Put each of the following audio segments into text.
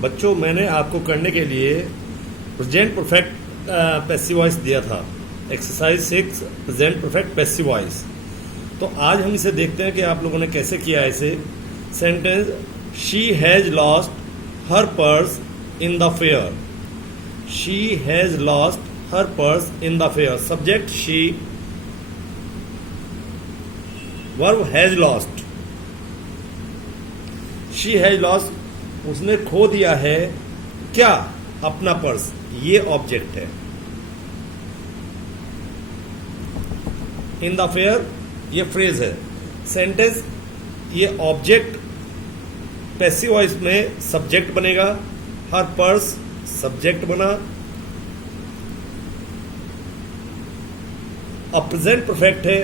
बच्चों, मैंने आपको करने के लिए प्रेजेंट परफेक्ट पैसिव वॉइस दिया था, exercise 6 present perfect passive voice. तो आज हम इसे देखते हैं कि आप लोगों ने कैसे किया है इसे। Sentence, she has lost her purse in the fair. She has lost her purse in the fair. Subject she, verb has lost. She has lost, उसने खो दिया है क्या? अपना पर्स। ये ऑब्जेक्ट है। इन द फेयर, ये फ्रेज है। सेंटेंस, ये ऑब्जेक्ट पैसिव वॉइस में सब्जेक्ट बनेगा। हर पर्स सब्जेक्ट बना। अब प्रेजेंट परफेक्ट है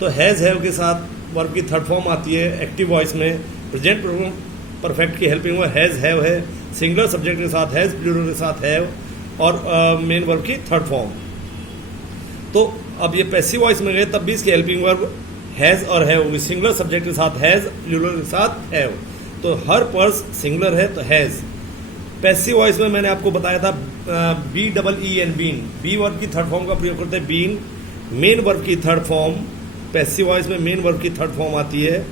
तो हैज हैव के साथ वर्ब की थर्ड फॉर्म आती है एक्टिव वॉइस में। प्रेजेंट परफेक्ट की हेल्पिंग हुआ हैज हैव है। सिंगुलर सब्जेक्ट के साथ हैज, प्लूरल के साथ हैव और मेन वर्ब की थर्ड फॉर्म। तो अब ये पैसिव वॉइस में गए तब भी इसकी हेल्पिंग वर्ब हैज और हैव होगी। सिंगुलर सब्जेक्ट के साथ हैज, प्लूरल के साथ हैव। तो हर पर्स सिंगुलर है तो हैज। पैसिव वॉइस में मैंने आपको बताया था BEEN, बीन। बी वर्ब की थर्ड फॉर्म का प्रयोग करते हैं बीन। मेन वर्ब की थर्ड फॉर्म, पैसिव वॉइस में मेन वर्ब की थर्ड फॉर्म आती है।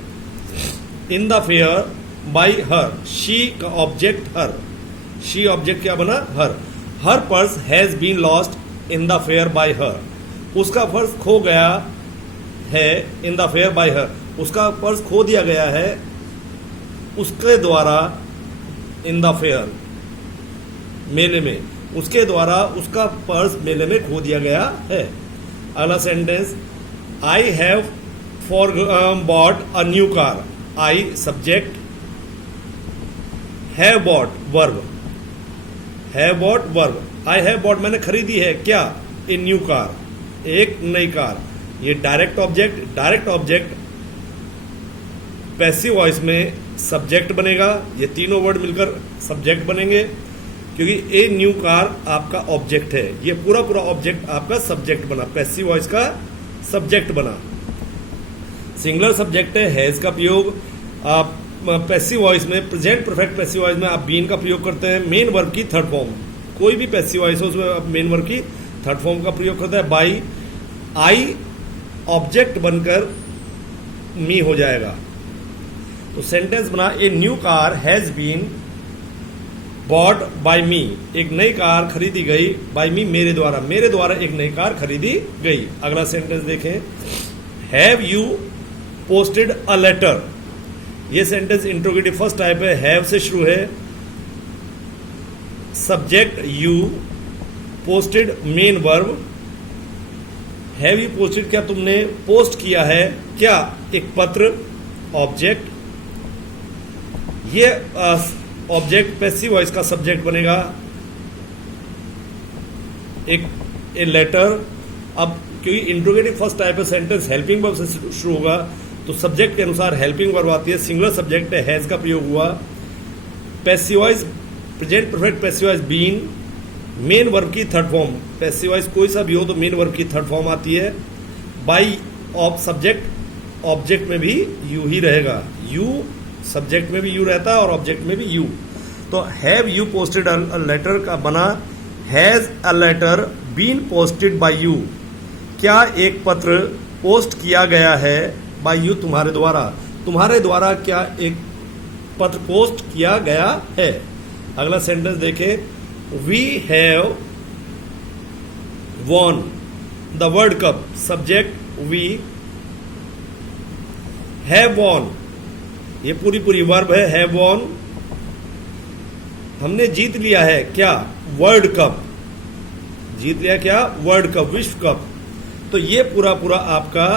In the fair by her, she का ऑब्जेक्ट हर। शी ऑब्जेक्ट क्या बना? Her. Her purse has been lost in the fair by her. उसका purse खो गया है in the fair by her. उसका पर्स खो दिया गया है उसके द्वारा इन द फेयर, मेले में। उसके द्वारा उसका पर्स मेले में खो दिया गया है। अगला sentence, I have for bought a new car. I subject, have bought verb. Have bought verb. I have bought, मैंने खरीदी है क्या? ए न्यू कार, एक नई कार। ये direct object, direct object passive voice में सब्जेक्ट बनेगा। ये तीनों वर्ड मिलकर सब्जेक्ट बनेंगे क्योंकि ए न्यू कार आपका ऑब्जेक्ट है। ये पूरा पूरा ऑब्जेक्ट आपका सब्जेक्ट बना, पैसिव वॉइस का सब्जेक्ट बना। सिंगुलर सब्जेक्ट है, हैज का प्रयोग आप पैसिव वॉइस में, प्रेजेंट परफेक्ट पैसिव वॉइस में आप बीन का प्रयोग करते हैं। मेन वर्ब की थर्ड फॉर्म, कोई भी पैसिव वॉइस हो उसमें आप मेन वर्ब की थर्ड फॉर्म का प्रयोग करता है। बाई, आई ऑब्जेक्ट बनकर मी हो जाएगा। तो सेंटेंस बना, a new car has been bought by me. एक नई कार खरीदी गई बाय मी, मेरे द्वारा। मेरे द्वारा एक नई कार खरीदी गई। अगला सेंटेंस देखें, have you posted a letter. ये सेंटेंस इंट्रोगेटिव फर्स्ट टाइप है, हैव से शुरू है। Subject you, posted main verb. Have you posted, क्या तुमने पोस्ट किया है क्या एक पत्र? ऑब्जेक्ट। ये ऑब्जेक्ट पैसिव वॉइस का सब्जेक्ट बनेगा। एक ए लेटर। अब क्योंकि इंट्रोगेटिव फर्स्ट टाइप है, सेंटेंस हेल्पिंग वर्ब से शुरू होगा तो सब्जेक्ट के अनुसार हेल्पिंग वर्ब आती है। सिंगुलर सब्जेक्ट है, हैज का प्रयोग हुआ। Passive voice, present perfect passive voice been. Main verb की थर्ड फॉर्म, पैसिव वॉइस कोई सा भी हो तो मेन वर्ब की थर्ड फॉर्म आती है। बाई ऑफ सब्जेक्ट, ऑब्जेक्ट में भी यू ही रहेगा। यू सब्जेक्ट में भी यू रहता है और ऑब्जेक्ट में भी यू। तो have you posted a letter का बना, has a letter been posted by you. क्या एक पत्र पोस्ट किया गया है बाय यू, तुम्हारे द्वारा। तुम्हारे द्वारा क्या एक पत्र पोस्ट किया गया है। अगला सेंटेंस देखें, we have won the world cup. Subject we, have won, ये पूरी पूरी वर्ब है। हैव वॉन, हमने जीत लिया है क्या? World cup. जीत लिया क्या? वर्ल्ड कप, विश्व कप। तो ये पूरा पूरा आपका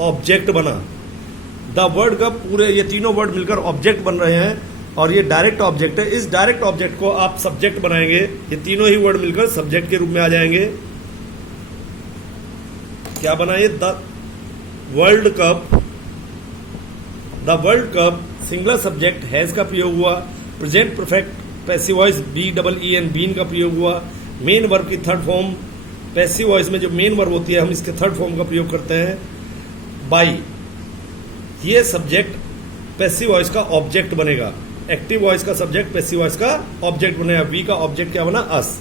ऑब्जेक्ट बना। द वर्ल्ड कप, पूरे ये तीनों वर्ड मिलकर ऑब्जेक्ट बन रहे हैं और ये डायरेक्ट ऑब्जेक्ट है। इस डायरेक्ट ऑब्जेक्ट को आप सब्जेक्ट बनाएंगे, ये तीनों ही वर्ड मिलकर सब्जेक्ट के रूप में आ जाएंगे। क्या बनाइए? The world cup. The world cup, singular subject has का प्रयोग हुआ। Present perfect passive voice BEEN, been का प्रयोग हुआ। मेन वर्ब की थर्ड फॉर्म, पैसिव वॉइस में जो मेन वर्ब होती है हम इसके थर्ड फॉर्म का प्रयोग करते हैं। बाई, ये सब्जेक्ट पैसिव वॉइस का ऑब्जेक्ट बनेगा। एक्टिव वॉइस का सब्जेक्ट, पैसिव वॉइस का ऑब्जेक्ट बनेगा। वी का ऑब्जेक्ट क्या बना? Us.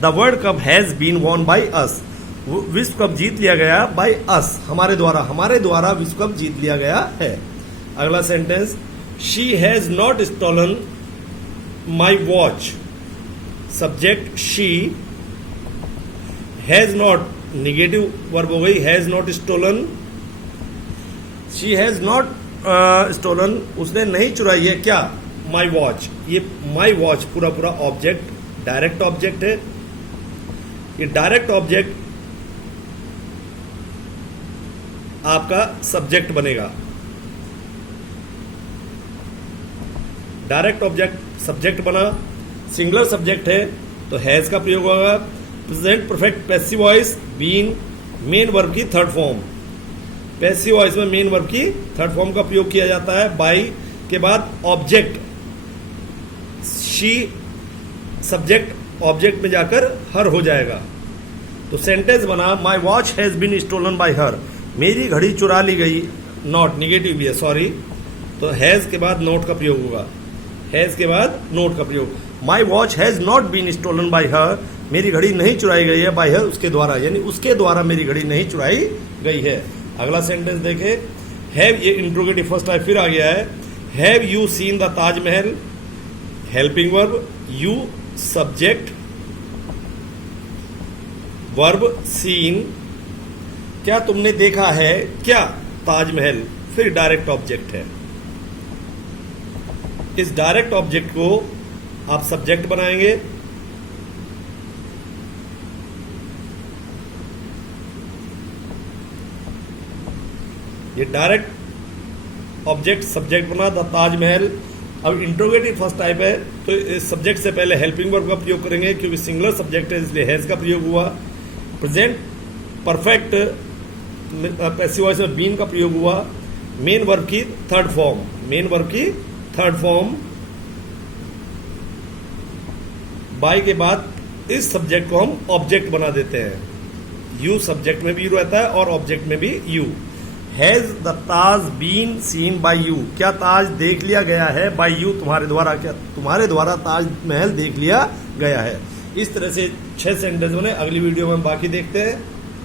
The world cup has been won by us. विश्व कप जीत लिया गया बाय अस, हमारे द्वारा विश्व कप जीत लिया गया है। अगला sentence, she has not stolen my watch. Subject she, has not negative verb हो गई, has not stolen. She has not stolen, उसने नहीं चुराई है क्या? My watch. ये माई वॉच पूरा ऑब्जेक्ट डायरेक्ट ऑब्जेक्ट है। ये डायरेक्ट ऑब्जेक्ट आपका सब्जेक्ट बनेगा। डायरेक्ट ऑब्जेक्ट सब्जेक्ट बना, सिंगुलर सब्जेक्ट है तो हैज का प्रयोग होगा। Present perfect passive voice, been main verb की थर्ड फॉर्म। पैसिव वॉइस में मेन वर्ब की थर्ड फॉर्म का प्रयोग किया जाता है। बाई के बाद ऑब्जेक्ट, शी सब्जेक्ट ऑब्जेक्ट में जाकर हर हो जाएगा। तो सेंटेंस बना, my watch has been stolen by her. मेरी घड़ी चुरा ली गई, नॉट निगेटिव भी है, सॉरी, तो हैज के बाद नोट का प्रयोग होगा। हैज के बाद नोट का प्रयोग। My watch has not been stolen by her, मेरी घड़ी नहीं चुराई गई है बाय हर, उसके द्वारा, यानी उसके द्वारा मेरी घड़ी नहीं चुराई गई है। अगला सेंटेंस देखे, हैव, ये इंट्रोगेटिव फर्स्ट टाइप फिर आ गया है। Have you seen the Taj Mahal, helping verb, you subject, verb seen, क्या तुमने देखा है क्या ताजमहल, फिर डायरेक्ट ऑब्जेक्ट है। इस डायरेक्ट ऑब्जेक्ट को आप सब्जेक्ट बनाएंगे। ये डायरेक्ट ऑब्जेक्ट सब्जेक्ट बना, द ताजमहल। अब इंट्रोगेटिव फर्स्ट टाइप है तो इस सब्जेक्ट से पहले हेल्पिंग वर्ब का प्रयोग करेंगे, क्योंकि सिंगुलर सब्जेक्ट है इसलिए हैज का प्रयोग हुआ। प्रेजेंट परफेक्ट पैसिव वॉइस में बीन का प्रयोग हुआ। मेन वर्ब की थर्ड फॉर्म, मेन वर्ब की थर्ड फॉर्म। बाय के बाद इस सब्जेक्ट को हम ऑब्जेक्ट बना देते हैं। यू सब्जेक्ट में भी यू रहता है और ऑब्जेक्ट में भी you. Has the Taj been seen by you, क्या ताज देख लिया गया है बाय यू, तुम्हारे द्वारा, क्या तुम्हारे द्वारा ताजमहल देख लिया गया है। इस तरह से 6 सेंटेंस बने। अगली वीडियो में हम बाकी देखते हैं।